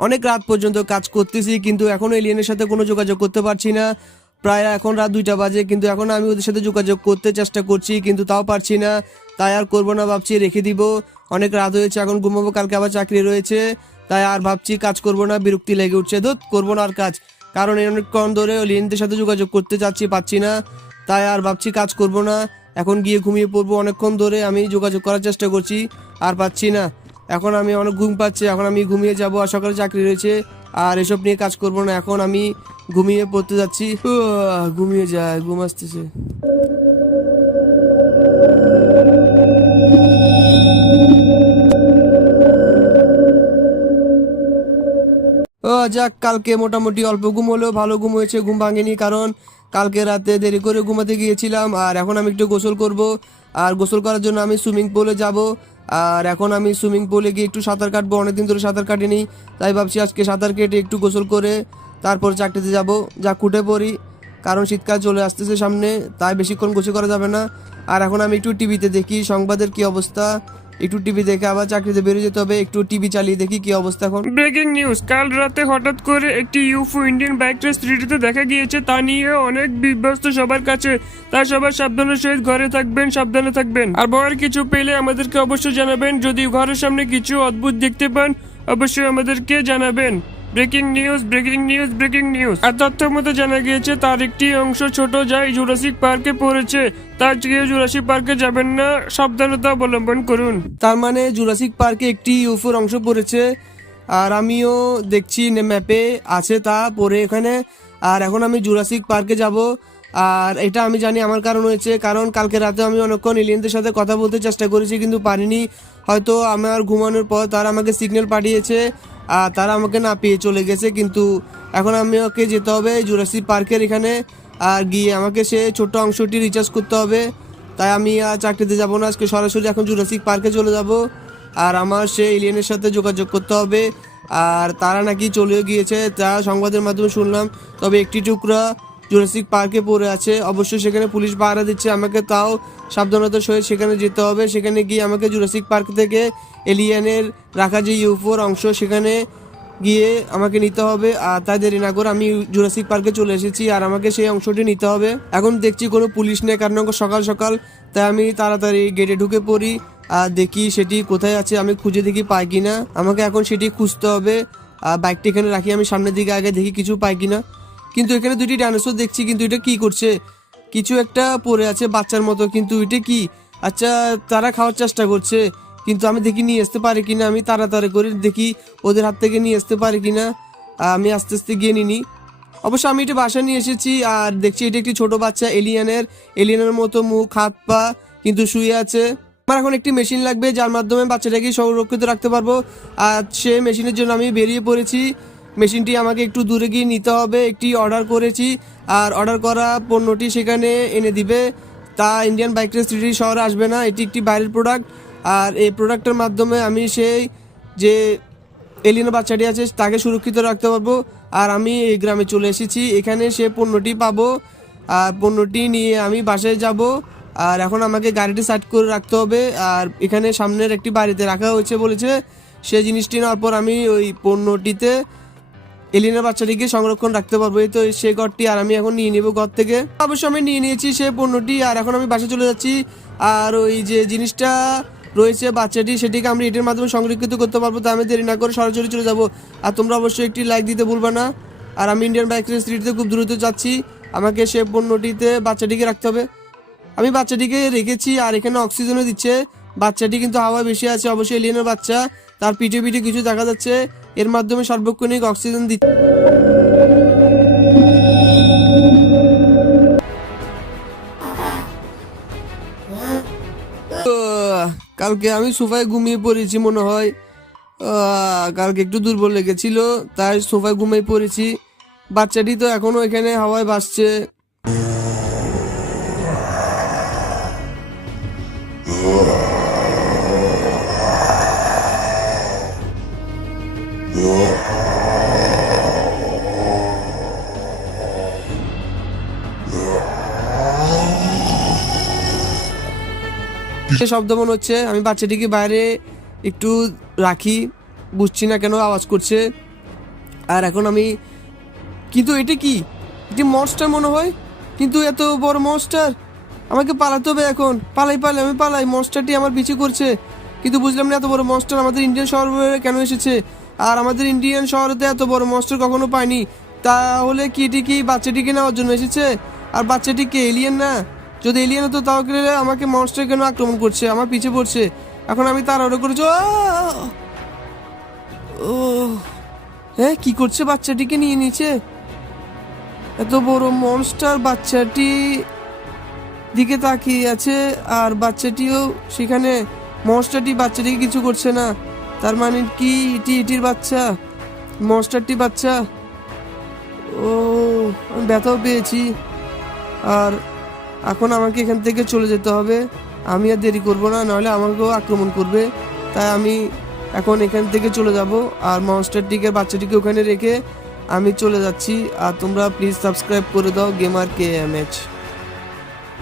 অনেক রাত পর্যন্ত কাজ করতেছি, কিন্তু এখনও এলিয়েনের সাথে কোনো যোগাযোগ করতে পারছি না। প্রায় এখন রাত দুইটা বাজে, কিন্তু এখন আমি ওদের সাথে যোগাযোগ করতে চেষ্টা করছি, কিন্তু তাও পারছি না। তাই আর করব না, ভাবছি রেখে দিব। অনেক রাত হয়েছে, এখন ঘুমাবো, কালকে আবার চাকরি রয়েছে। তাই আর ভাবছি কাজ করব না, বিরক্তি লেগে উঠছে। ধুত করব না আর কাজ। কারণ এই অনেকক্ষণ ধরে এলিয়েনদের সাথে যোগাযোগ করতে চাচ্ছি, পাচ্ছি না। তাই আর ভাবছি কাজ করব না। এখন গিয়ে ঘুমিয়ে পড়ব, অনেকক্ষণ ধরে আমি যোগাযোগ করার চেষ্টা করছি, আর পাচ্ছি না। এখন আমি অনেক ঘুম পাচ্ছি, এখন আমি ঘুমিয়ে যাব আর সকালে চাকরি রয়েছে, আর এসব নিয়ে কাজ করব না, এখন আমি ঘুমিয়ে পড়তে যাচ্ছি। ঘুমিয়ে যায়, ঘুম আসতেছে। ও, যাক, কালকে মোটামুটি অল্প ঘুম হলেও ভালো ঘুম হয়েছে, ঘুম ভাঙেনি, কারণ কালকে রাতে দেরি করে ঘুমাতে গিয়েছিলাম, আর এখন আমি একটু গোসল করব, আর গোসল করার জন্য আমি সুইমিং পুলে যাব আর এখন আমি সুইমিং পুলে গিয়ে একটু সাঁতার কাটবো, অনেকদিন ধরে সাঁতার কাটিনি, তাই ভাবছি আজকে সাঁতার কেটে একটু গোসল করে তারপর চাকরিতে যাব। যা কুটে পড়ি, কারণ শীতকাল চলে আসতেছে সামনে, তাই বেশিক্ষণ গোসল করা যাবে না। আর এখন আমি একটু টিভিতে দেখি, সংবাদের কি অবস্থা একটু টিভি দেখে আবার চাকরিতে বেরিয়ে যেতে হবে, একটু টিভি চালিয়ে দেখি কি অবস্থা এখন। ব্রেকিং নিউজ কাল রাতে হঠাৎ করে একটি ইউফো ইন্ডিয়ান বাইক রেস থ্রিডিতে দেখা গিয়েছে, তা নিয়ে অনেক বিভ্যস্ত সবার কাছে। তা সবার সাবধানের সহিত ঘরে থাকবেন, সাবধানে থাকবেন। আর ভয়ের কিছু পেলে আমাদেরকে অবশ্যই জানাবেন। যদি ঘরের সামনে কিছু অদ্ভুত দেখতে পান, অবশ্যই আমাদেরকে জানাবেন। Breaking news breaking news breaking news. আর তথ্য মতো জানা গিয়েছে, তার একটি অংশ ছোট যাই জুরাসিক পার্কে পড়েছে। তার কেউ জুরাসিক পার্কে যাবেন না, সাবধানতা অবলম্বন করুন। তার মানে জুরাসিক পার্কে একটি ইউফোর অংশ পড়েছে। আর আমিও দেখছি ম্যাপে আছে তা পড়ে এখানে। আর এখন আমি জুরাসিক পার্কে যাব। আর এটা আমি জানি আমার কারণ হয়েছে, কারণ কালকে রাতে আমি অনেকক্ষণ এলিয়েনদের সাথে কথা বলতে চেষ্টা করেছি, কিন্তু পারিনি। হয়তো আমার ঘুমানোর পর তারা আমাকে সিগন্যাল পাঠিয়েছে। তারা আমাকে না পেয়ে চলে গেছে, কিন্তু এখন আমি ওকে যেতে হবে জুরাসি পার্কের এখানে। আর গিয়ে আমাকে সে ছোট অংশটি রিচার্জ করতে হবে। তাই আমি আর চাকরিতে যাব না, আজকে সরাসরি এখন জুরাসিক পার্কে চলে যাব। আর আমার সে এলিয়েনের সাথে যোগাযোগ করতে হবে। আর তারা নাকি চলেও গিয়েছে, তা সংবাদের মাধ্যমে শুনলাম। তবে একটি টুকরা জুরাসিক পার্কে পড়ে আছে। অবশ্যই সেখানে পুলিশ পাহারা দিচ্ছে আমাকে, তাও সাবধানতার সহিত সেখানে যেতে হবে। সেখানে গিয়ে আমাকে জুরাসিক পার্ক থেকে এলিয়েনের রাখা যে ইউফোর অংশ, সেখানে গিয়ে আমাকে নিতে হবে। আর তাই দেরি না করে আমি জুরাসিক পার্কে চলে এসেছি আর আমাকে সেই অংশটি নিতে হবে। এখন দেখছি কোনো পুলিশ নেই, কারণ সকাল সকাল তাই আমি তাড়াতাড়ি গেটে ঢুকে পড়ি। আর দেখি সেটি কোথায় আছে, আমি খুঁজে দেখি পাই কিনা। আমাকে এখন সেটি খুঁজতে হবে। আর বাইকটি এখানে রাখি, আমি সামনের দিকে আগে দেখি কিছু পাই কিনা। কিন্তু এখানে দুটি ডাইনোসর দেখছি, কিন্তু এটা কি করছে? কিছু একটা পড়ে আছে বাচ্চার মতো, কিন্তু এটা কি? আচ্ছা তারা খাওয়ার চেষ্টা করছে, কিন্তু আমি দেখি নিয়ে আসতে পারি কিনা, আমি তাড়াতাড়ি করে দেখি ওদের হাত থেকে নিয়ে আসতে পারি কিনা, আমি আস্তে আস্তে গিয়ে নিনি অবশ্য আমি এটা বাসায় নিয়ে এসেছি, আর দেখছি এটা একটি ছোট বাচ্চা, এলিয়ানের এলিয়ানের মতো মুখ, হাত, পা, কিন্তু শুয়ে আছে। আমার এখন একটি মেশিন লাগবে, যার মাধ্যমে বাচ্চাটাকে সংরক্ষিত রাখতে পারব, আর সে মেশিনের জন্য আমি বেরিয়ে পড়েছি। মেশিনটি আমাকে একটু দূরে গিয়ে নিতে হবে। একটি অর্ডার করেছি, আর অর্ডার করা পণ্যটি সেখানে এনে দিবে। তা ইন্ডিয়ান বাইক রেস থ্রিডি শহরে আসবে না, এটি একটি বাইরের প্রোডাক্ট আর এই প্রোডাক্টের মাধ্যমে আমি সেই যে এলিনো বাচ্চাটি আছে, তাকে সুরক্ষিত রাখতে পারব। আর আমি এই গ্রামে চলে এসেছি, এখানে সে পণ্যটি পাবো। আর পণ্যটি নিয়ে আমি বাসায় যাব। আর এখন আমাকে গাড়িটি সাইড করে রাখতে হবে। আর এখানে সামনের একটি বাড়িতে রাখা হয়েছে বলেছে। সে জিনিসটি নেওয়ার পর আমি ওই পণ্যটিতে এলিনের বাচ্চাটিকে সংরক্ষণ রাখতে পারব। তো সে ঘরটি আর আমি এখন নিয়ে নিব ঘর থেকে। অবশ্য আমি নিয়ে নিয়েছি সে পণ্যটি আর এখন আমি বাসে চলে যাচ্ছি। আর ওই যে জিনিসটা রয়েছে বাচ্চাটি, সেটিকে আমি এটির মাধ্যমে সংরক্ষিত করতে পারব। তা আমি দেরি না করে সরাসরি চলে যাব। আর তোমরা অবশ্যই একটি লাইক দিতে ভুলবে না। আর আমি ইন্ডিয়ান বাইক স্ট্রিটতে খুব দ্রুত যাচ্ছি। আমাকে সে পণ্যটিতে বাচ্চাটিকে রাখতে হবে। আমি বাচ্চাটিকে রেখেছি আর এখানে অক্সিজেনও দিচ্ছে। বাচ্চাটি কিন্তু হাওয়া বেশি আছে, অবশ্যই এলিয়েনের বাচ্চা। তার পিঠে পিঠে কিছু দেখা যাচ্ছে। এর মাধ্যমে সার্বক্ষণিক অক্সিজেন আহ, কালকে আমি সোফায় ঘুমিয়ে পড়েছি মনে হয়। কালকে একটু দুর্বল লেগেছিল তাই সোফায় ঘুমিয়ে পড়েছি। বাচ্চাটি তো এখনও এখানে হাওয়ায় ভাসছে। শব্দ মনে হচ্ছে। আমি বাচ্চাটিকে বাইরে একটু রাখি, বুঝছি না কেন আওয়াজ করছে। আর এখন আমি, কিন্তু এটা কি? এটি মনস্টার মনে হয়? কিন্তু এত বড় মনস্টার আমাকে পালাতে হবে এখন। পালাই পালাই, আমি পালাই। মনস্টারটি আমার পিছু করছে। কিন্তু বুঝলাম না এত বড় মনস্টার আমাদের ইন্ডিয়ান শহরে কেন এসেছে? আর আমাদের ইন্ডিয়ান শহরেতে এত বড় মনস্টার কখনো পাইনি। তাহলে কি এটি কি বাচ্চাটিকে নেওয়ার জন্য এসেছে? আর বাচ্চাটি কে এলিয়েন না? যদি এলিয়েন হতো, তাও তাহলে আমাকে মনস্টার কেন আক্রমণ করছে? আমার পিছে পড়ছে। এখন আমি তার অর্ডার করেছি। ও! হ্যাঁ কি করছে বাচ্চাটিকে নিয়ে নিচে? এত বড় মনস্টার বাচ্চাটি দিকে তাকিয়ে আছে, আর বাচ্চাটিও সেখানে মনস্টারটি বাচ্চাটিকে কিছু করছে না। তার মানে কি? এটি, এটির বাচ্চা? মনস্টারটি বাচ্চা? ও, আমি ব্যথাও পেয়েছি। আর এখন আমাকে এখান থেকে চলে যেতে হবে। আমি আর দেরি করব না, নাহলে আমাকেও আক্রমণ করবে। তাই আমি এখন এখান থেকে চলে যাব আর মনস্টারটিকে বাচ্চাটিকে ওখানে রেখে আমি চলে যাচ্ছি। আর তোমরা প্লিজ সাবস্ক্রাইব করে দাও গেমার কে এম এইচ